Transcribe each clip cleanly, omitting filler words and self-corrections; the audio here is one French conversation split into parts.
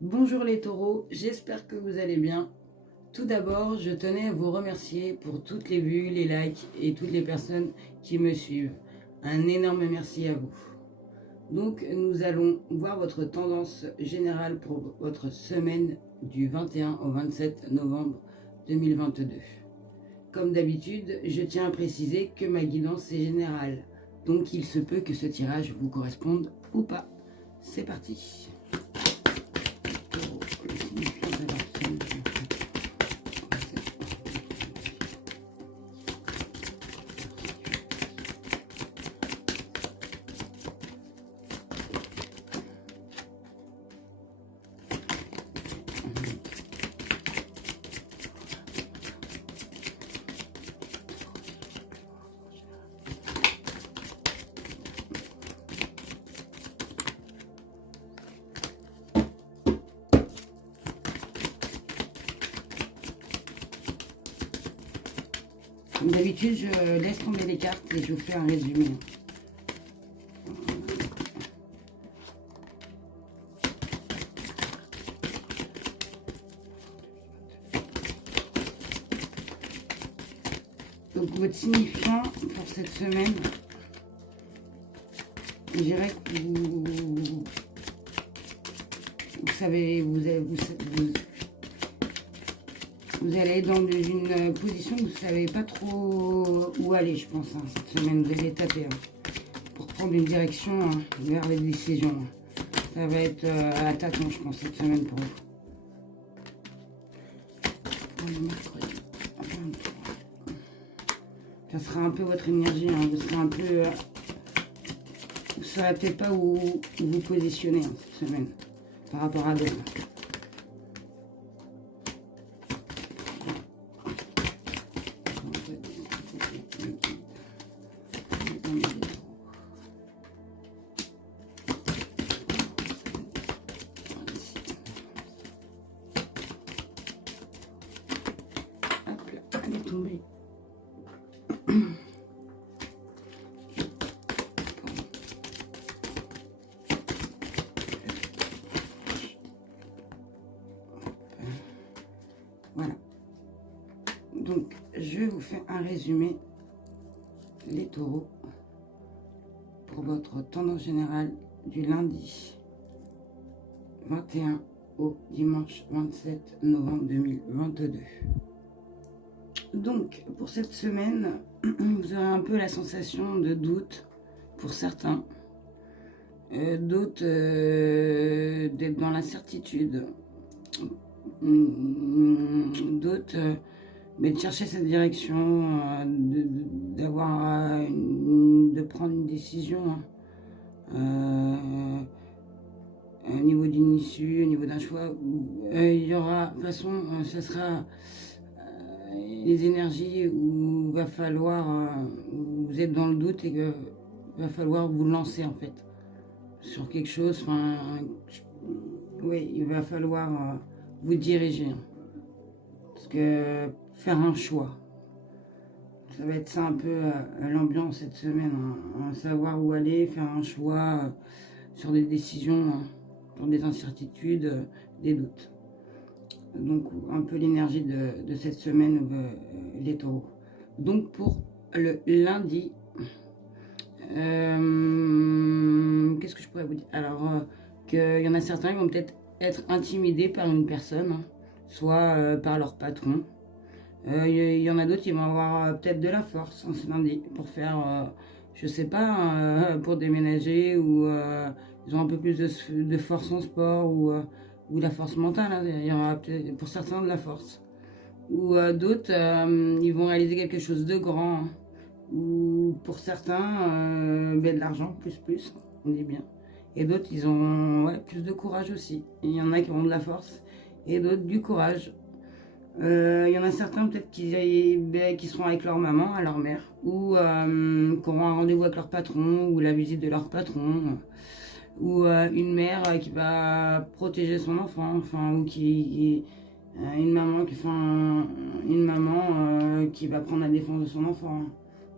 Bonjour les taureaux, j'espère que vous allez bien. Tout d'abord, je tenais à vous remercier pour toutes les vues, les likes et toutes les personnes qui me suivent. Un énorme merci à vous. Donc, nous allons voir votre tendance générale pour votre semaine du 21 au 27 novembre 2022. Comme d'habitude, je tiens à préciser que ma guidance est générale. Donc, il se peut que ce tirage vous corresponde ou pas. C'est parti. Comme d'habitude, je laisse tomber les cartes et je vous fais un résumé. Donc votre signifiant pour cette semaine, je dirais que vous savez, vous allez être dans une position où vous ne savez pas trop où aller, je pense, hein, cette semaine. Vous allez taper pour prendre une direction vers les décisions. Ça va être à la tâton, je pense, cette semaine pour vous. Pour le mercredi. Ça sera un peu votre énergie, hein. Vous serez un peu... vous ne saurez peut-être pas où vous positionnez cette semaine par rapport à d'autres. Hop là, elle est tombée. Voilà. Donc, je vous fais un résumé, les taureaux, pour votre tendance générale du lundi 21 au dimanche 27 novembre 2022. Donc, pour cette semaine, vous aurez un peu la sensation de doute pour certains, d'autres d'être dans l'incertitude, d'autres mais de chercher cette direction, de prendre une décision au niveau d'une issue, au niveau d'un choix. Il y aura, de toute façon, ce sera les énergies où va falloir, où vous êtes dans le doute et que va falloir vous lancer en fait sur quelque chose. Enfin, oui, il va falloir vous diriger, parce que faire un choix, ça va être ça un peu l'ambiance cette semaine, hein, savoir où aller, faire un choix sur des décisions, sur des incertitudes, des doutes. Donc un peu l'énergie de cette semaine, les taureaux. Donc pour le lundi, qu'est-ce que je pourrais vous dire? Alors, qu'il y en a certains qui vont peut-être être intimidés par une personne, hein, soit par leur patron. Il y en a d'autres qui vont avoir peut-être de la force en ce lundi pour faire, je sais pas, pour déménager, ou ils ont un peu plus de force en sport, ou de la force mentale, hein. Il y aura peut-être pour certains de la force. Ou d'autres, ils vont réaliser quelque chose de grand, hein. Ou pour certains, de l'argent, plus, on dit bien. Et d'autres, ils ont plus de courage aussi. Il y en a qui ont de la force et d'autres du courage. Il y en a certains peut-être qui seront avec leur maman, à leur mère, ou qui auront un rendez-vous avec leur patron, ou la visite de leur patron, ou une mère qui va protéger son enfant, enfin, ou une maman qui va prendre la défense de son enfant, hein,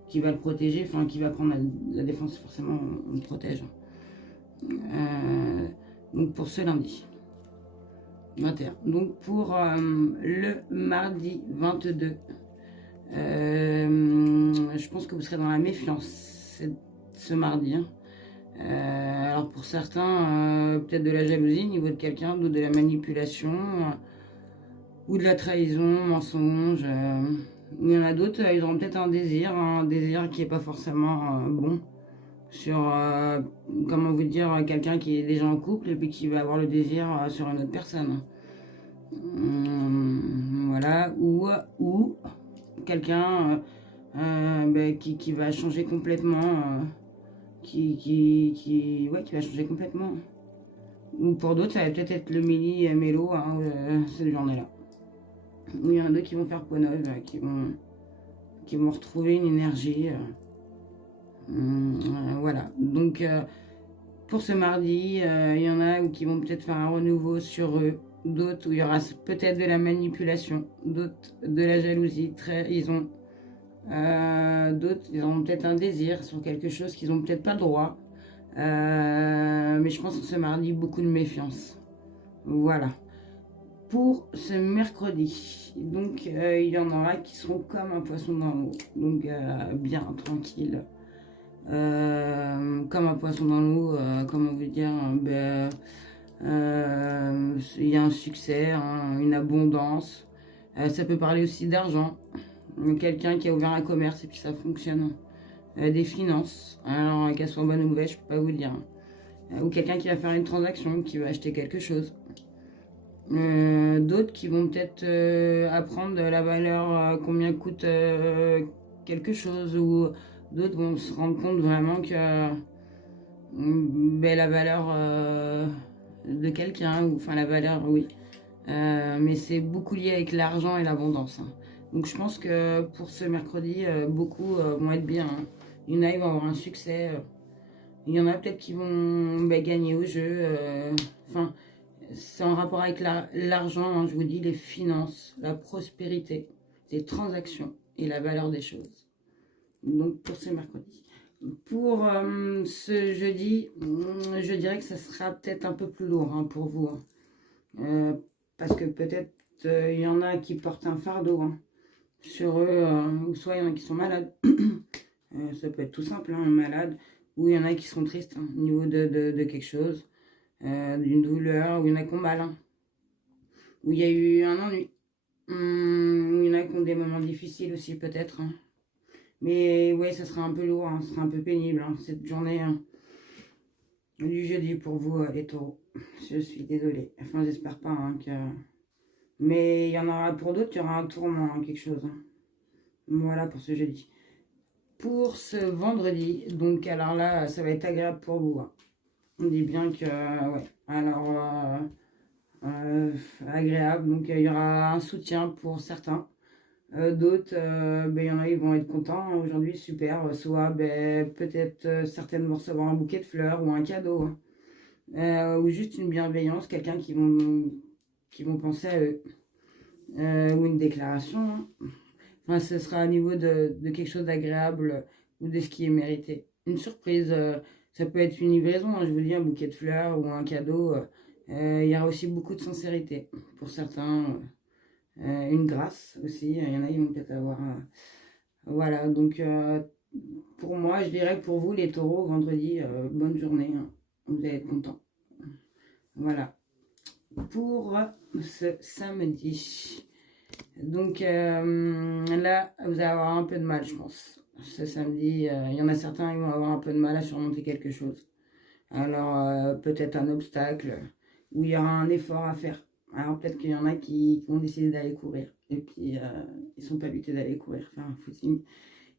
qui va le protéger, enfin qui va prendre la défense, forcément on le protège. Donc pour ce lundi. 21. Donc pour le mardi 22, je pense que vous serez dans la méfiance ce mardi, hein. Alors pour certains, peut-être de la jalousie au niveau de quelqu'un, d'autres de la manipulation, ou de la trahison, mensonge. Il y en a d'autres, ils auront peut-être un désir qui n'est pas forcément bon, sur, comment vous dire, quelqu'un qui est déjà en couple et puis qui va avoir le désir sur une autre personne. Voilà, ou quelqu'un qui va changer complètement, ouais, qui va changer complètement. Ou pour d'autres, ça va peut-être être le Méli-Mélo, hein, cette journée-là. Ou il y en a d'autres qui vont faire peau neuve, qui vont retrouver une énergie. Voilà. Donc, pour ce mardi, il y en a qui vont peut-être faire un renouveau sur eux. D'autres où il y aura peut-être de la manipulation. D'autres de la jalousie. D'autres, ils ont peut-être un désir sur quelque chose qu'ils n'ont peut-être pas le droit. Mais je pense que ce mardi, beaucoup de méfiance. Voilà. Pour ce mercredi, donc il y en aura qui seront comme un poisson dans l'eau. Donc bien tranquille. Comme un poisson dans l'eau, comment vous dire, il y a un succès, hein, une abondance. Ça peut parler aussi d'argent. Quelqu'un qui a ouvert un commerce et puis ça fonctionne. Des finances. Alors qu'elles soient bonnes ou mauvaises, je peux pas vous le dire. Ou quelqu'un qui va faire une transaction, qui va acheter quelque chose. D'autres qui vont peut-être apprendre la valeur, combien coûte quelque chose, ou d'autres vont se rendre compte vraiment que la valeur de quelqu'un, ou enfin la valeur, oui. Mais c'est beaucoup lié avec l'argent et l'abondance, hein. Donc je pense que pour ce mercredi, beaucoup vont être bien, hein. Il y en a, ils vont avoir un succès. Il y en a peut-être qui vont gagner au jeu. Enfin, c'est en rapport avec l'argent, hein, je vous dis, les finances, la prospérité, les transactions et la valeur des choses. Donc pour ce mercredi. Pour ce jeudi, je dirais que ça sera peut-être un peu plus lourd, hein, pour vous, hein. Parce que peut-être il y en a qui portent un fardeau, hein, sur eux, ou soit il y en a qui sont malades. Ça peut être tout simple, hein, malade. Ou il y en a qui sont tristes, hein, au niveau de quelque chose, d'une douleur, ou il y en a qui ont mal, hein, où il y a eu un ennui. Il y en a qui ont des moments difficiles aussi, peut-être, hein. Mais ouais, ça sera un peu lourd, hein, ça sera un peu pénible, hein, cette journée, hein, du jeudi pour vous, les taureaux. Je suis désolée. Enfin, j'espère pas, hein, que... Mais il y en aura pour d'autres, il y aura un tourment, hein, quelque chose, hein. Voilà pour ce jeudi. Pour ce vendredi, donc alors là, ça va être agréable pour vous, hein. On dit bien que, ouais, alors, agréable, donc il y aura un soutien pour certains. D'autres, il y en a, ils vont être contents, hein, aujourd'hui, super. Soit peut-être certaines vont recevoir un bouquet de fleurs ou un cadeau, hein. Ou juste une bienveillance, quelqu'un qui vont penser à eux. Ou une déclaration, hein. Enfin, ce sera au niveau de quelque chose d'agréable ou de ce qui est mérité. Une surprise, ça peut être une livraison, hein, je vous dis, un bouquet de fleurs ou un cadeau. Il y aura aussi beaucoup de sincérité pour certains. Une grâce aussi, il y en a, ils vont peut-être avoir. Voilà, donc pour moi, je dirais que pour vous, les taureaux, vendredi, bonne journée, hein. Vous allez être contents. Voilà. Pour ce samedi. Donc là, vous allez avoir un peu de mal, je pense. Ce samedi, il y en a certains qui vont avoir un peu de mal à surmonter quelque chose. Alors, peut-être un obstacle, où il y aura un effort à faire. Alors, peut-être qu'il y en a qui vont décider d'aller courir. Et puis, ils ne sont pas butés d'aller courir, faire un footing.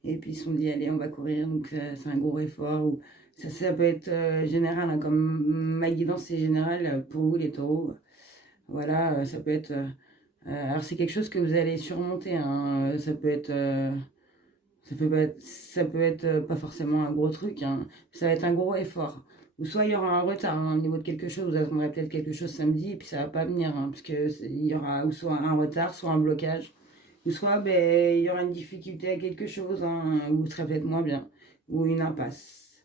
Et puis, ils se sont dit, allez, on va courir. Donc, c'est un gros effort. Ou ça peut être général, hein, comme ma guidance, c'est général pour vous, les taureaux. Voilà, ça peut être... alors c'est quelque chose que vous allez surmonter, hein. Ça peut être, pas forcément un gros truc, hein. Ça va être un gros effort. Ou soit il y aura un retard, hein, au niveau de quelque chose. Vous attendrez peut-être quelque chose samedi et puis ça va pas venir, hein, parce que il y aura ou soit un retard, soit un blocage, ou soit il y aura une difficulté à quelque chose, hein, ou vous serez peut-être moins bien, ou une impasse.